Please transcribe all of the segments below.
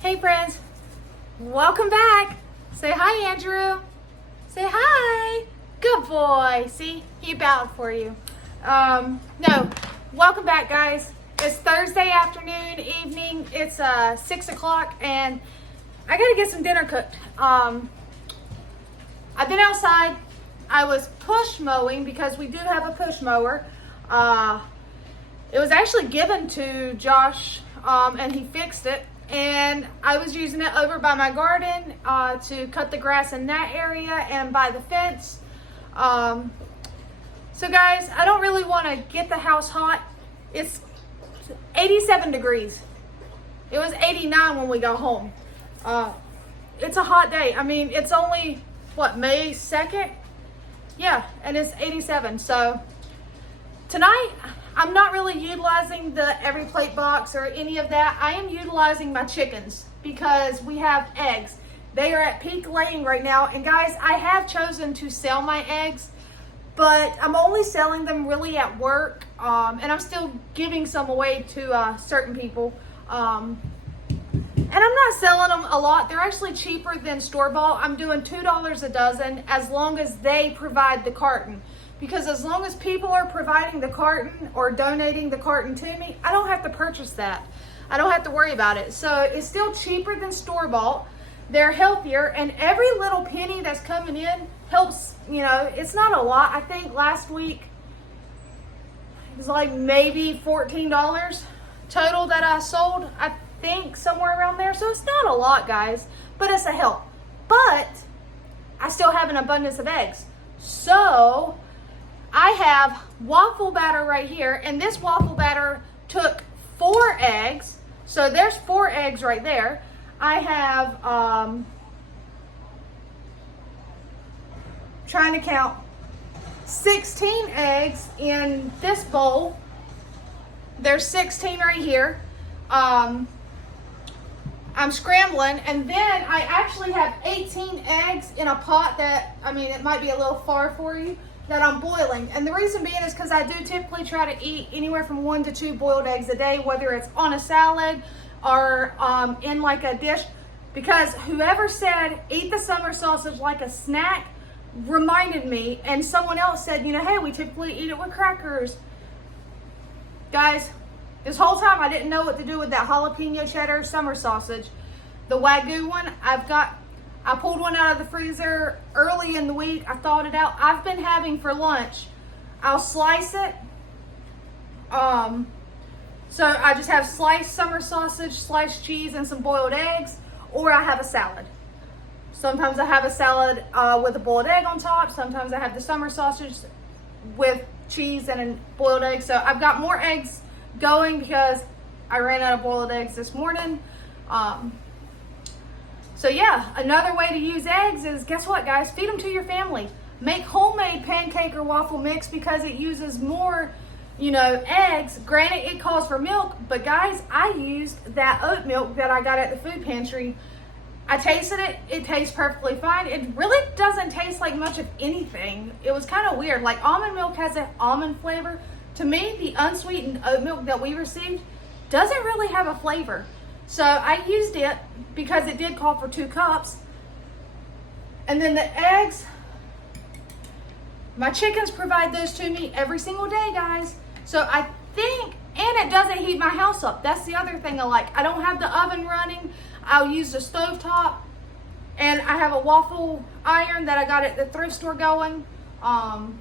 Hey friends, welcome back. Say hi, Andrew. Say hi. Good boy. See, he bowed for you. No, welcome back, guys. It's Thursday afternoon, evening. It's 6 o'clock, and I gotta get some dinner cooked. I've been outside. I was push mowing because we do have a push mower. It was actually given to Josh, and he fixed it. And I was using it over by my garden to cut the grass in that area and by the fence. So guys, I don't really want to get the house hot. It's 87 degrees. It was 89 when we got home. It's a hot day. I mean, it's only, what, May 2nd? Yeah, and it's 87. So tonight, I'm not really utilizing the every plate box or any of that. I am utilizing my chickens because we have eggs. They are at peak laying right now. And guys, I have chosen to sell my eggs, but I'm only selling them really at work. And I'm still giving some away to certain people. And I'm not selling them a lot. They're actually cheaper than store-bought. I'm doing $2 a dozen as long as they provide the carton. Because as long as people are providing the carton or donating the carton to me, I don't have to purchase that. I don't have to worry about it. So it's still cheaper than store-bought. They're healthier, and every little penny that's coming in helps. You know, it's not a lot. I think last week it was like maybe $14 total that I sold. I think somewhere around there. So it's not a lot, guys, but it's a help. But I still have an abundance of eggs. So I have waffle batter right here, and this waffle batter took 4 eggs. So there's 4 eggs right there. I have, trying to count, 16 eggs in this bowl. There's 16 right here. I'm scrambling, and then I actually have 18 eggs in a pot that, I mean, it might be a little far for you, that I'm boiling. And the reason being is because I do typically try to eat anywhere from 1 to 2 boiled eggs a day, whether it's on a salad or in like a dish. Because whoever said eat the summer sausage like a snack reminded me, and someone else said, you know, hey, we typically eat it with crackers. Guys, this whole time I didn't know what to do with that jalapeno cheddar summer sausage. The Wagyu one, I pulled one out of the freezer early in the week. I thawed it out. I've been having for lunch. I'll slice it. So I just have sliced summer sausage, sliced cheese, and some boiled eggs, or I have a salad. Sometimes I have a salad with a boiled egg on top. Sometimes I have the summer sausage with cheese and a boiled egg. So I've got more eggs going because I ran out of boiled eggs this morning. So yeah, another way to use eggs is, guess what, guys? Feed them to your family. Make homemade pancake or waffle mix because it uses more, you know, eggs. Granted, it calls for milk, but guys, I used that oat milk that I got at the food pantry. I tasted it. It tastes perfectly fine. It really doesn't taste like much of anything. It was kind of weird. Like, almond milk has an almond flavor. To me, the unsweetened oat milk that we received doesn't really have a flavor. So I used it because it did call for 2 cups. And then the eggs, my chickens provide those to me every single day, guys. So I think, and it doesn't heat my house up. That's the other thing I like. I don't have the oven running. I'll use the stovetop. And I have a waffle iron that I got at the thrift store going. So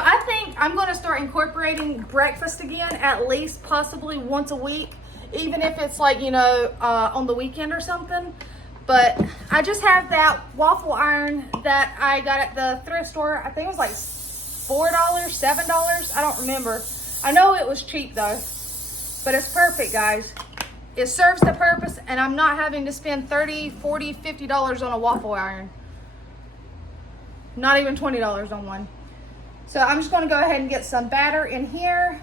I think I'm going to start incorporating breakfast again, at least possibly once a week. Even if it's like, you know, on the weekend or something. But I just have that waffle iron that I got at the thrift store. I think it was like $4, $7. I don't remember. I know it was cheap though. But it's perfect, guys. It serves the purpose, and I'm not having to spend $30, $40, $50 on a waffle iron. Not even $20 on one. So I'm just going to go ahead and get some batter in here.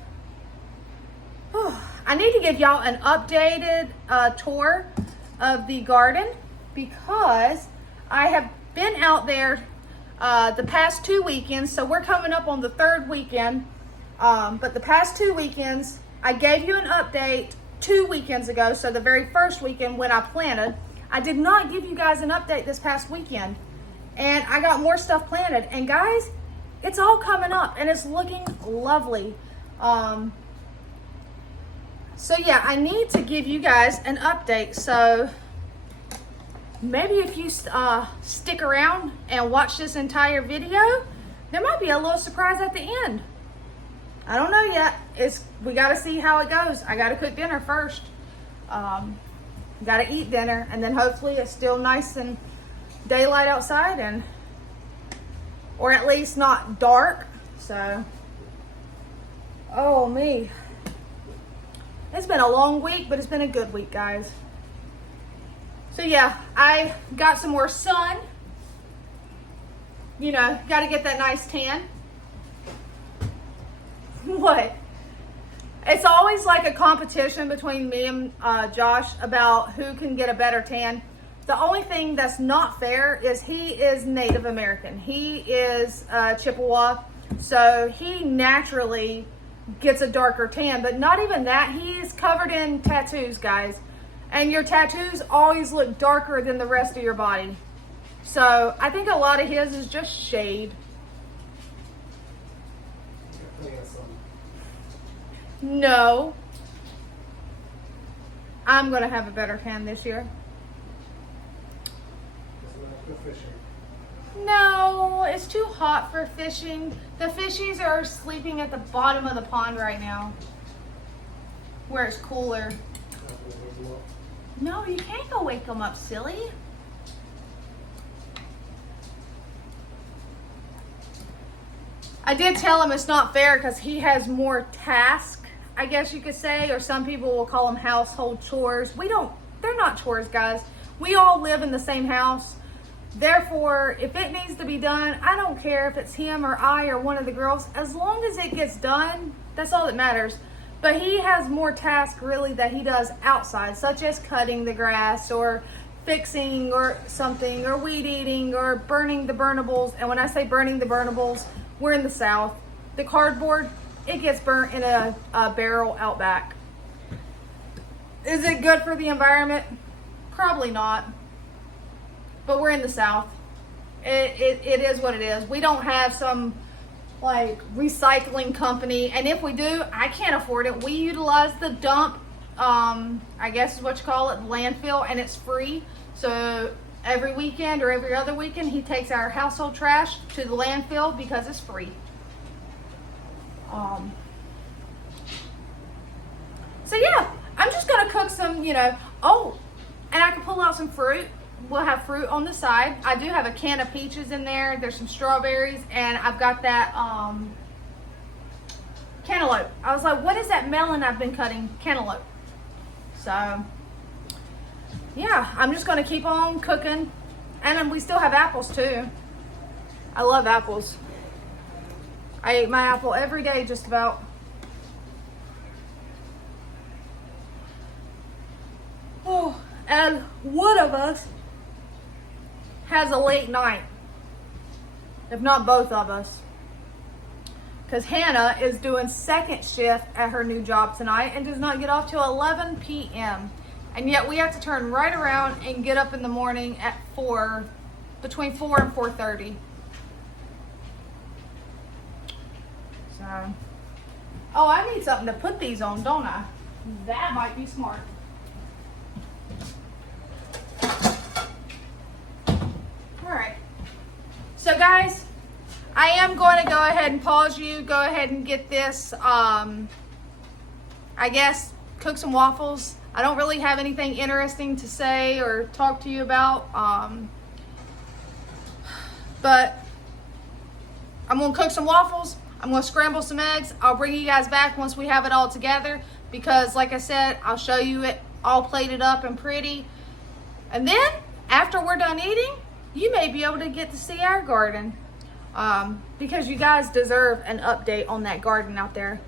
I need to give y'all an updated tour of the garden because I have been out there the past 2 weekends. So we're coming up on the 3rd weekend. But the past 2 weekends, I gave you an update 2 weekends ago, so the very first weekend when I planted. I did not give you guys an update this past weekend, and I got more stuff planted. And guys, it's all coming up and it's looking lovely. So yeah, I need to give you guys an update. So maybe if you stick around and watch this entire video, there might be a little surprise at the end. I don't know yet. We got to see how it goes. I got to cook dinner first. Got to eat dinner, and then hopefully it's still nice and daylight outside, or at least not dark. So, oh me. It's been a long week, but it's been a good week, guys. So yeah, I got some more sun. You know, got to get that nice tan. What? It's always like a competition between me and Josh about who can get a better tan. The only thing that's not fair is he is Native American. He is Chippewa, so he naturally gets a darker tan, but not even that. He's covered in tattoos, guys, and your tattoos always look darker than the rest of your body. So I think a lot of his is just shade. No, I'm gonna have a better tan this year. No, it's too hot for fishing. The fishies are sleeping at the bottom of the pond right now, where it's cooler. No, you can't go wake them up, silly. I did tell him it's not fair because he has more tasks, I guess you could say, or some people will call them household chores. They're not chores, guys. We all live in the same house. Therefore, if it needs to be done, I don't care if it's him or I or one of the girls. As long as it gets done, that's all that matters. But he has more tasks really that he does outside, such as cutting the grass or fixing or something, or weed eating or burning the burnables. And when I say burning the burnables, we're in the South. The cardboard, it gets burnt in a barrel out back. Is it good for the environment? Probably not. But we're in the South. It is what it is. We don't have some like recycling company, and if we do, I can't afford it. We utilize the dump, I guess is what you call it, landfill, and it's free. So every weekend or every other weekend, he takes our household trash to the landfill because it's free. So yeah, I'm just gonna cook some, oh, and I can pull out some fruit. We'll have fruit on the side. I do have a can of peaches in there. There's some strawberries, and I've got that cantaloupe. I was like, what is that melon I've been cutting? Cantaloupe. So yeah, I'm just gonna keep on cooking. And then we still have apples too. I love apples. I eat my apple every day just about. Oh, and one of us has a late night, if not both of us, because Hannah is doing second shift at her new job tonight and does not get off till 11 p.m. And yet we have to turn right around and get up in the morning at between 4 and 4:30. So, oh, I need something to put these on, don't I? That might be smart. Alright, so guys, I am going to go ahead and pause you, go ahead and get this, I guess, cook some waffles. I don't really have anything interesting to say or talk to you about, but I'm going to cook some waffles, I'm going to scramble some eggs. I'll bring you guys back once we have it all together, because like I said, I'll show you it all plated up and pretty, and then after we're done eating, you may be able to get to see our garden, because you guys deserve an update on that garden out there.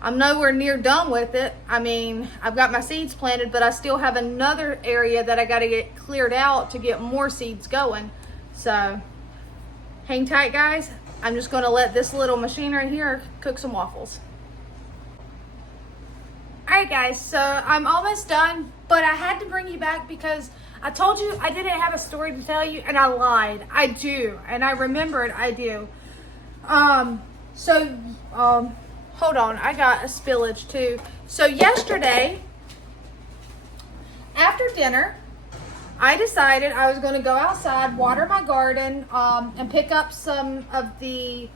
I'm nowhere near done with it. I mean, I've got my seeds planted, but I still have another area that I got to get cleared out to get more seeds going. So hang tight, guys. I'm just going to let this little machine right here cook some waffles. Alright guys, so I'm almost done, but I had to bring you back because I told you I didn't have a story to tell you, and I lied. I do, and I remembered I do. Hold on, I got a spillage too. So yesterday, after dinner, I decided I was going to go outside, water my garden, and pick up some of the,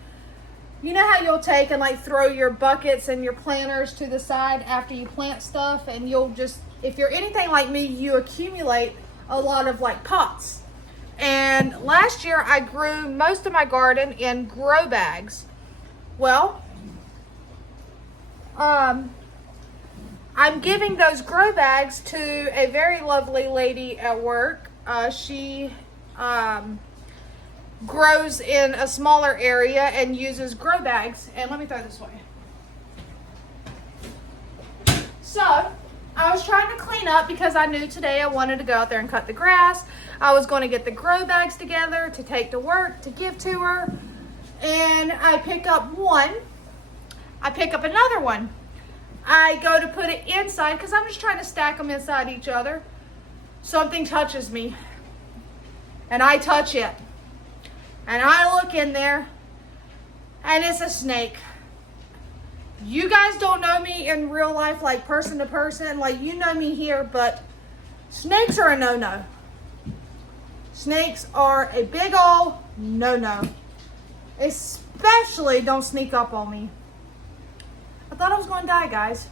you know how you'll take and like throw your buckets and your planters to the side after you plant stuff, and you'll just, if you're anything like me, you accumulate a lot of like pots. And last year I grew most of my garden in grow bags. Well, I'm giving those grow bags to a very lovely lady at work. She grows in a smaller area and uses grow bags. And let me throw this way. So I was trying to clean up because I knew today I wanted to go out there and cut the grass. I was going to get the grow bags together to take to work to give to her. And I pick up one. I pick up another one. I go to put it inside because I'm just trying to stack them inside each other. Something touches me. And I touch it. And I look in there. And it's a snake. You guys don't know me in real life, like person to person. Like, you know me here, but snakes are a no-no. Snakes are a big ol' no-no. Especially don't sneak up on me. I thought I was going to die, guys.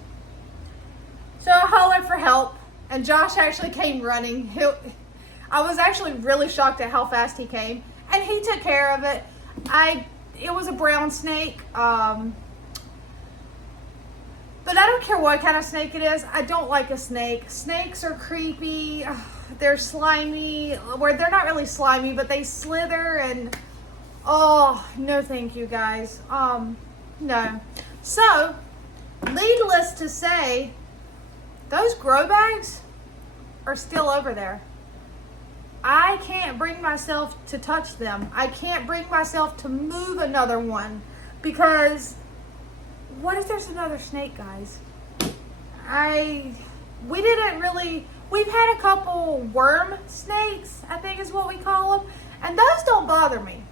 So I hollered for help, and Josh actually came running. I was actually really shocked at how fast he came, and he took care of it. It was a brown snake, but I don't care what kind of snake it is. I don't like a snake. Snakes are creepy. They're slimy. Where they're not really slimy, but they slither, and oh, no thank you, guys. No. So, needless to say, those grow bags are still over there. I can't bring myself to touch them. I can't bring myself to move another one because what if there's another snake, guys? We've had a couple worm snakes, I think is what we call them, and those don't bother me.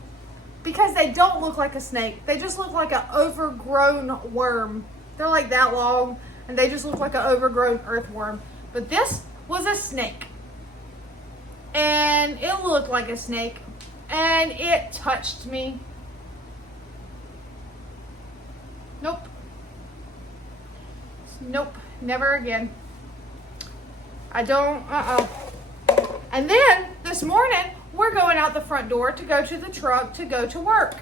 Because they don't look like a snake. They just look like an overgrown worm. They're like that long, and they just look like an overgrown earthworm. But this was a snake. And it looked like a snake. And it touched me. Nope. Nope. Never again. I don't, And then, this morning, we're going out the front door to go to the truck to go to work.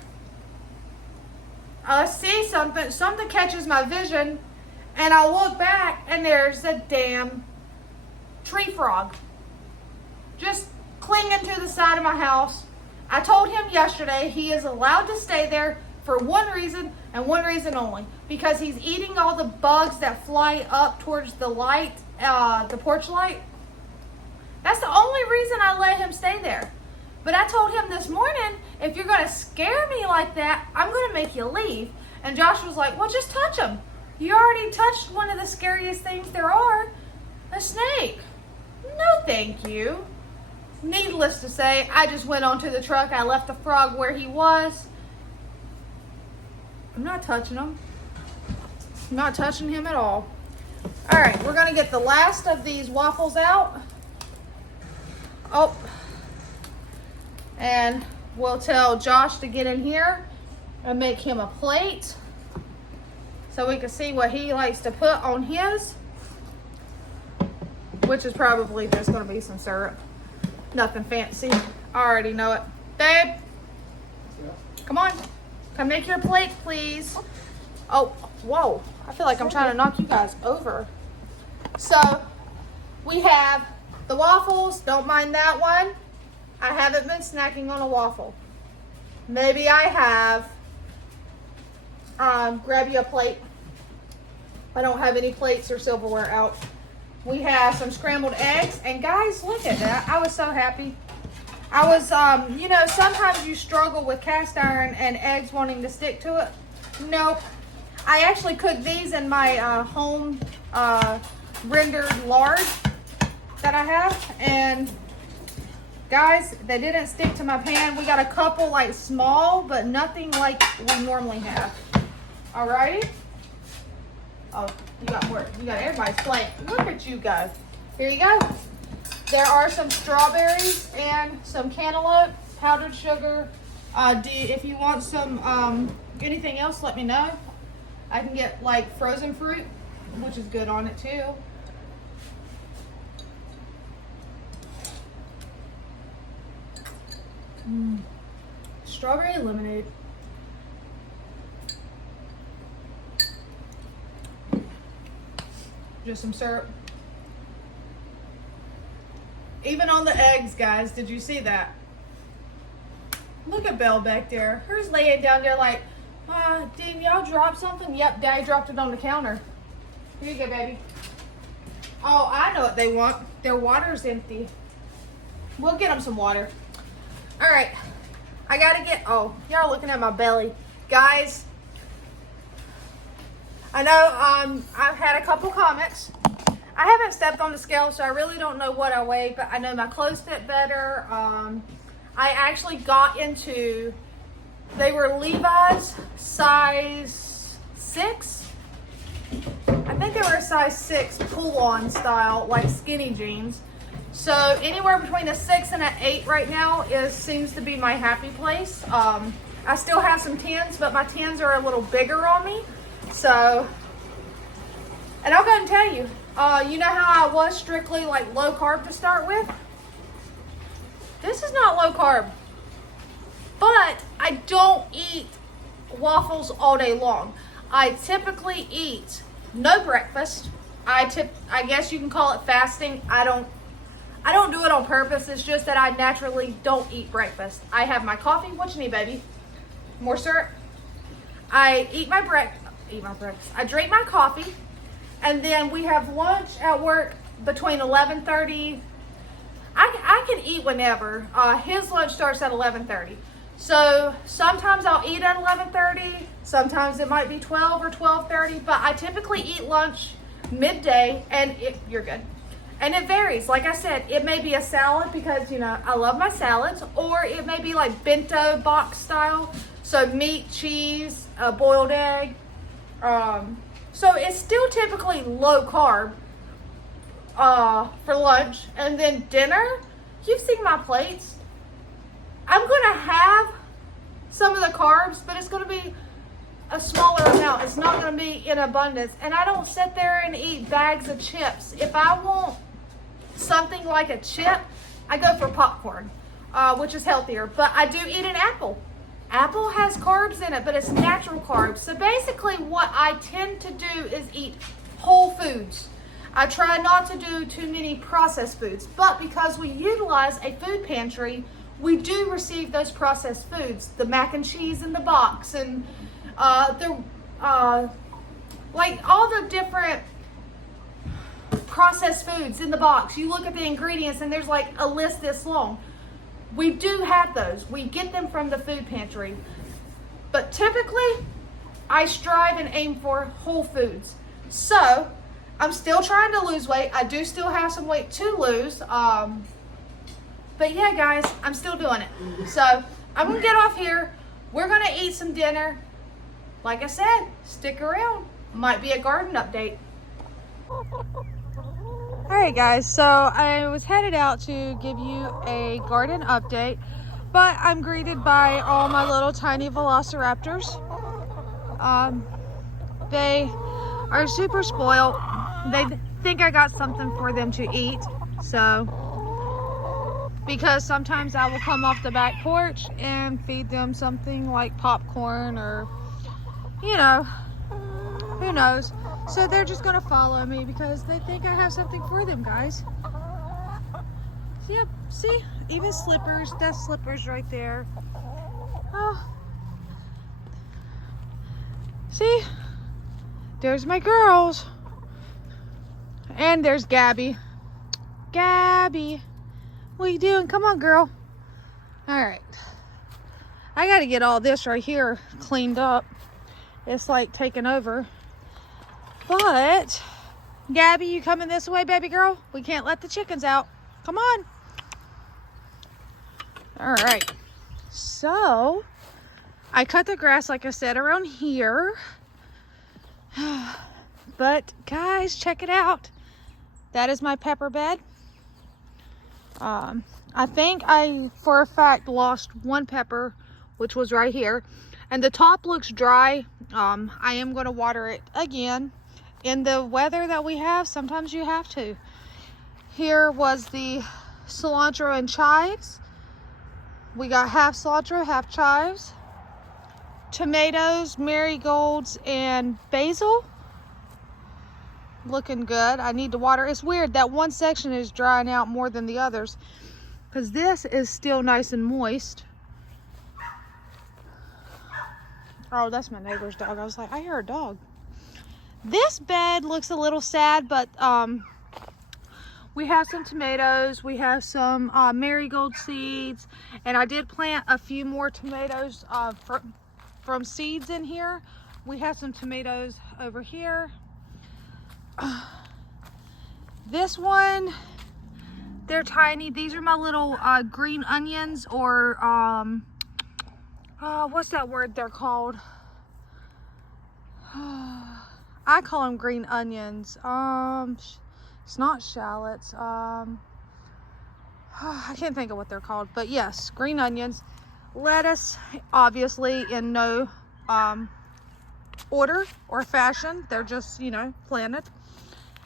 I see something catches my vision, and I look back, and there's a damn tree frog just clinging to the side of my house. I told him yesterday he is allowed to stay there for one reason and one reason only, because he's eating all the bugs that fly up towards the light, the porch light. That's the only reason I let him stay there. But I told him this morning, if you're going to scare me like that, I'm going to make you leave. And Josh was like, well, just touch him. You already touched one of the scariest things there are, a snake. No, thank you. Needless to say, I just went onto the truck. I left the frog where he was. I'm not touching him. I'm not touching him at all. All right, we're going to get the last of these waffles out. Oh. And we'll tell Josh to get in here and make him a plate so we can see what he likes to put on his, which is probably just going to be some syrup. Nothing fancy. I already know it. Babe, come on. Come make your plate, please. Oh, whoa. I feel like I'm trying to knock you guys over. So, we have the waffles. Don't mind that one. I haven't been snacking on a waffle. Maybe I have. Grab you a plate. I don't have any plates or silverware out. We have some scrambled eggs. And guys, look at that. I was so happy. I was, sometimes you struggle with cast iron and eggs wanting to stick to it. Nope. I actually cooked these in my home rendered large that I have. And guys, they didn't stick to my pan. We got a couple like small, but nothing like we normally have. Alrighty. Oh, you got more. You got everybody's plate. Look at you guys. Here you go. There are some strawberries and some cantaloupe, powdered sugar. If you want some anything else, let me know. I can get like frozen fruit, which is good on it too. Strawberry lemonade. Just some syrup. Even on the eggs, guys, did you see that? Look at Belle back there. Her's laying down there like, didn't y'all drop something? Yep, Daddy dropped it on the counter. Here you go, baby. Oh, I know what they want. Their water's empty. We'll get them some water. All right, I gotta get, oh, y'all looking at my belly. Guys, I know I've had a couple comments. I haven't stepped on the scale, so I really don't know what I weigh, but I know my clothes fit better. I actually got into, they were Levi's size 6. I think they were a size 6 pull-on style, like skinny jeans. So anywhere between a 6 and an 8 right now seems to be my happy place. I still have some 10s, but my 10s are a little bigger on me. So, and I'll go ahead and tell you, you know how I was strictly like low carb to start with? This is not low carb, but I don't eat waffles all day long. I typically eat no breakfast. I guess you can call it fasting. I don't do it on purpose. It's just that I naturally don't eat breakfast. I have my coffee. What you need, baby? More syrup? I eat my breakfast. I drink my coffee, and then we have lunch at work between 11:30. I can eat whenever. His lunch starts at 11:30. So sometimes I'll eat at 11:30. Sometimes it might be 12 or 12:30, but I typically eat lunch midday, and you're good. And it varies. Like I said, it may be a salad because, you know, I love my salads, or it may be like bento box style. So meat, cheese, a boiled egg. So it's still typically low carb for lunch. And then dinner, you've seen my plates. I'm going to have some of the carbs, but it's going to be a smaller amount. It's not going to be in abundance. And I don't sit there and eat bags of chips. If I want something like a chip, I go for popcorn, which is healthier. But I do eat an apple. Apple has carbs in it, but it's natural carbs. So basically what I tend to do is eat whole foods. I try not to do too many processed foods, but because we utilize a food pantry, we do receive those processed foods, the mac and cheese in the box, and like all the different processed foods in the box. You look at the ingredients and there's like a list this long. We do have those. We get them from the food pantry. But typically, I strive and aim for whole foods. So, I'm still trying to lose weight. I do still have some weight to lose. But yeah, guys, I'm still doing it. So, I'm going to get off here. We're going to eat some dinner. Like I said, stick around. Might be a garden update. Alright guys, so I was headed out to give you a garden update, but I'm greeted by all my little tiny velociraptors. They are super spoiled. They think I got something for them to eat, so because sometimes I will come off the back porch and feed them something like popcorn or, you know, who knows. So they're just gonna follow me because they think I have something for them, guys. Yep, see? Even slippers, that's slippers right there. Oh. See? There's my girls. And there's Gabby. Gabby, what are you doing? Come on, girl. Alright. I gotta get all this right here cleaned up. It's like taking over. But Gabby, you coming this way, baby girl? We can't let the chickens out. Come on. All right. So, I cut the grass, like I said, around here. But, guys, check it out. That is my pepper bed. I think I, for a fact, lost one pepper, which was right here. And the top looks dry. I am going to water it again. In the weather that we have, sometimes you have to. Here was the cilantro and chives. We got half cilantro, half chives. Tomatoes, marigolds, and basil. Looking good. I need to water. It's weird that one section is drying out more than the others, because this is still nice and moist. Oh, that's my neighbor's dog. I was like, I hear a dog. This bed looks a little sad, but we have some tomatoes. We have some marigold seeds, and I did plant a few more tomatoes from seeds in here. We have some tomatoes over here. This one, they're tiny. These are my little green onions, or what's that word they're called? I call them green onions. It's not shallots. I can't think of what they're called, but yes, green onions. Lettuce, obviously in no order or fashion. They're just, you know, planted.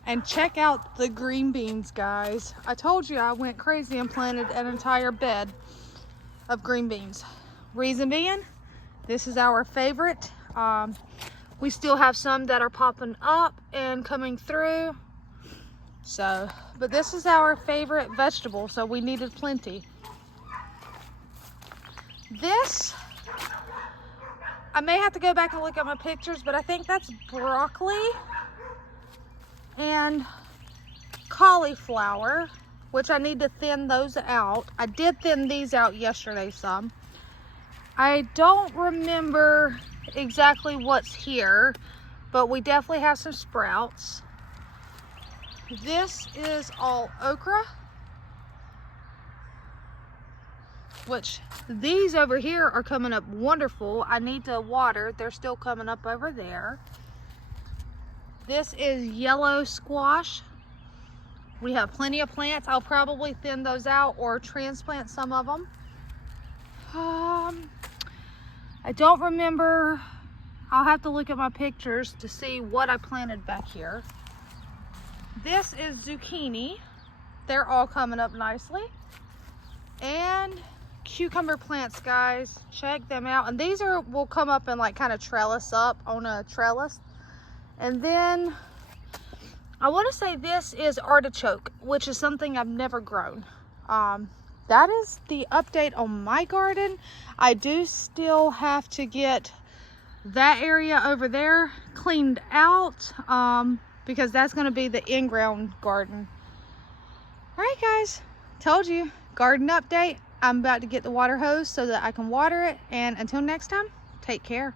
And check out the green beans, guys. I told you I went crazy and planted an entire bed of green beans. Reason being, this is our favorite. We still have some that are popping up and coming through. So, but this is our favorite vegetable, so we needed plenty. This, I may have to go back and look at my pictures, but I think that's broccoli and cauliflower, which I need to thin those out. I did thin these out yesterday some. I don't remember exactly what's here, but we definitely have some sprouts. This is all okra, which these over here are coming up wonderful. I need to water. They're still coming up over there. This is yellow squash. We have plenty of plants. I'll probably thin those out or transplant some of them. I don't remember. I'll have to look at my pictures to see what I planted back here. This is zucchini. They're all coming up nicely. And cucumber plants, guys. Check them out. And these will come up and like kind of trellis up on a trellis. And then I want to say this is artichoke, which is something I've never grown. That is the update on my garden. I do still have to get that area over there cleaned out, because that's going to be the in-ground garden. All right, guys, told you, garden update. I'm about to get the water hose so that I can water it. And until next time, take care.